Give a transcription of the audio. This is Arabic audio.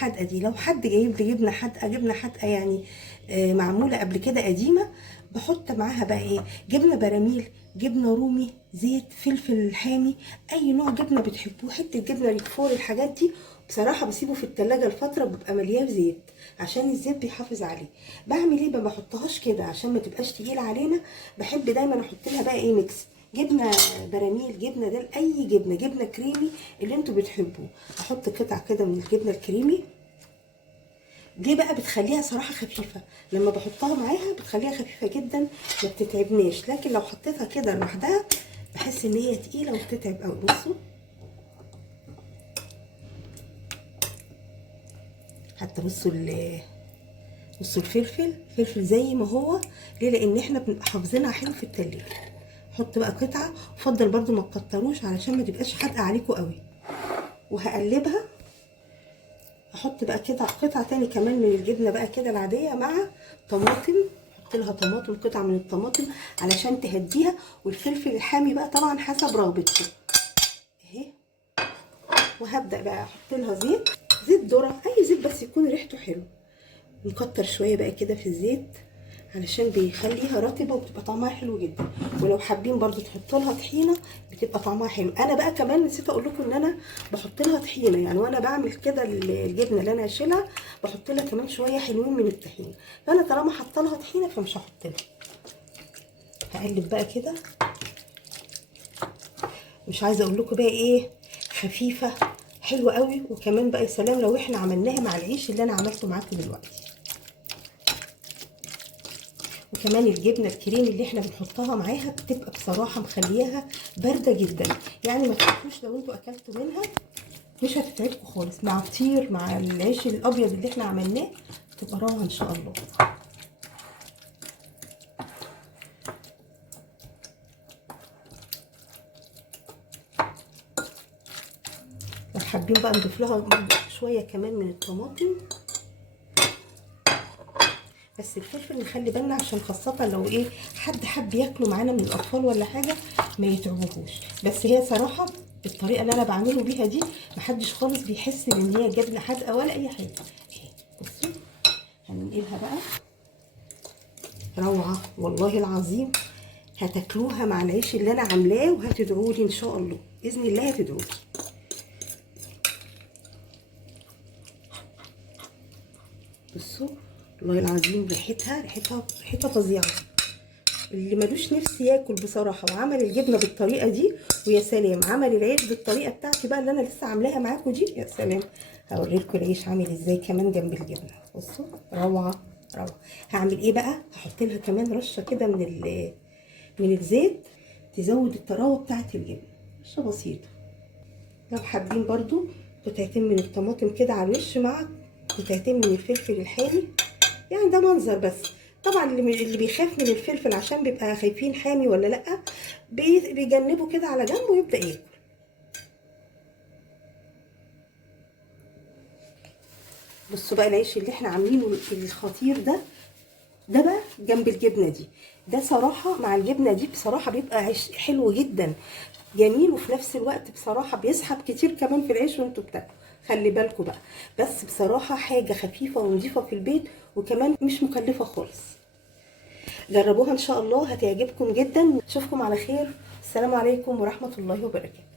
الحادقه دي. لو حد جايب لي جبنه حادقه يعني معموله قبل كده قديمه، بحط معاها بقى ايه، جبنه براميل، جبنه رومي، زيت، فلفل حامي، اي نوع جبنه بتحبوه، حته جبنه ريكفور، الحاجات دي بصراحه بسيبه في التلاجة لفتره، بيبقى مليان زيت عشان الزيت بيحافظ عليه. بعمل ايه، ما بحطهاش كده عشان ما تبقاش تقيله علينا، بحب دايما احط لها بقى ايه، ميكس، جبنه براميل، جبنه دل، اي جبنه كريمي اللي انتوا بتحبوه. احط قطع كده من الجبنه الكريمي دي بقى، بتخليها صراحه خفيفه، لما بحطها معاها بتخليها خفيفه جدا، ما بتتعبناش. لكن لو حطيتها كده لوحدها بحس ان هي تقيله وبتتعب قوي. بصوا حتى بصوا الفلفل زي ما هو، ليه؟ لان احنا بنبقى حافظينها حلو في التلاجة. حط بقى قطعه، افضل برده ما تكتروش علشان ما تبقاش حادقه عليكم قوي. وهقلبها، احط بقى كده قطعه تاني كمان من الجبنه بقى كده العاديه، مع طماطم، احط لها طماطم، قطعه من الطماطم علشان تهديها، والفلفل الحامي بقى طبعا حسب رغبتكم اهي. وهبدا بقى احط لها زيت ذره، اي زيت بس يكون ريحته حلو. نكتر شويه بقى كده في الزيت علشان بيخليها رطبه وبتبقى طعمها حلو جدا. ولو حابين برضو تحطوا لها طحينه بتبقى طعمها حلو. انا بقى كمان نسيت اقول لكم ان انا بحط لها طحينه، يعني وانا بعمل كده الجبنه اللي انا هشيلها بحط لها كمان شويه حلوين من الطحينه. فانا طالما حاطه لها طحينه فمش هحط لها. هقلب بقى كده. مش عايزه اقول لكم بقى ايه، خفيفه حلوه قوي. وكمان بقى يا سلام لو احنا عملناها مع العيش اللي انا عملته معاكم دلوقتي. وكمان الجبنه الكريمي اللي احنا بنحطها معاها بتبقى بصراحه مخلياها بارده جدا، يعني ما تخافوش لو انتوا اكلتوا منها مش هتتعبكم خالص، مع فطير، مع العيش الابيض اللي احنا عملناه تبقى روعه ان شاء الله. لو حابين بقى نضيف لها شويه كمان من الطماطم، بس الفلفل نخلي بالنا عشان خاصه لو ايه حد حب ياكله معانا من الاطفال ولا حاجه ما يتعبوهوش. بس هي صراحه الطريقه اللي انا بعمله بيها دي محدش خالص بيحس ان هي جبنه حادقه ولا اي حاجه. بصوا هننقلها بقى، روعه والله العظيم. هتاكلوها مع العيش اللي انا عاملاه وهتدعوا لي ان شاء الله، باذن الله هتدعوا لي. بصوا والله العظيم ريحتها فظيعه. اللي ملوش نفس ياكل بصراحه وعمل الجبنه بالطريقه دي، ويا سلام عمل العيش بالطريقه بتاعتي بقى اللي انا لسه عاملاها معاكم دي، يا سلام. هوريلكم العيش عامل ازاي كمان جنب الجبنه. بصوا روعه روعه. هعمل ايه بقى، هحط لها كمان رشه كده من الزيت تزود الطراوه بتاعت الجبنه، رشه بسيطه. لو حابين برضو قطعتين من الطماطم كده على الوش مع قطعتين من الفلفل الحامي، يعني ده منظر بس. طبعا اللي بيخاف من الفلفل عشان بيبقى خايفين حامي ولا لا، بيجنبه كده على جنب ويبدا ياكل. بصوا بقى العيش اللي احنا عاملينه الخطير ده بقى جنب الجبنه دي، ده صراحه مع الجبنه دي بصراحه بيبقى عيش حلو جدا جميل، وفي نفس الوقت بصراحه بيسحب كتير كمان في العيش وانتوا بتاكلوا. خلي بالكم بقى. بس بصراحه حاجه خفيفه ونظيفه في البيت، وكمان مش مكلفه خالص. جربوها ان شاء الله هتعجبكم جدا. اشوفكم على خير. السلام عليكم ورحمه الله وبركاته.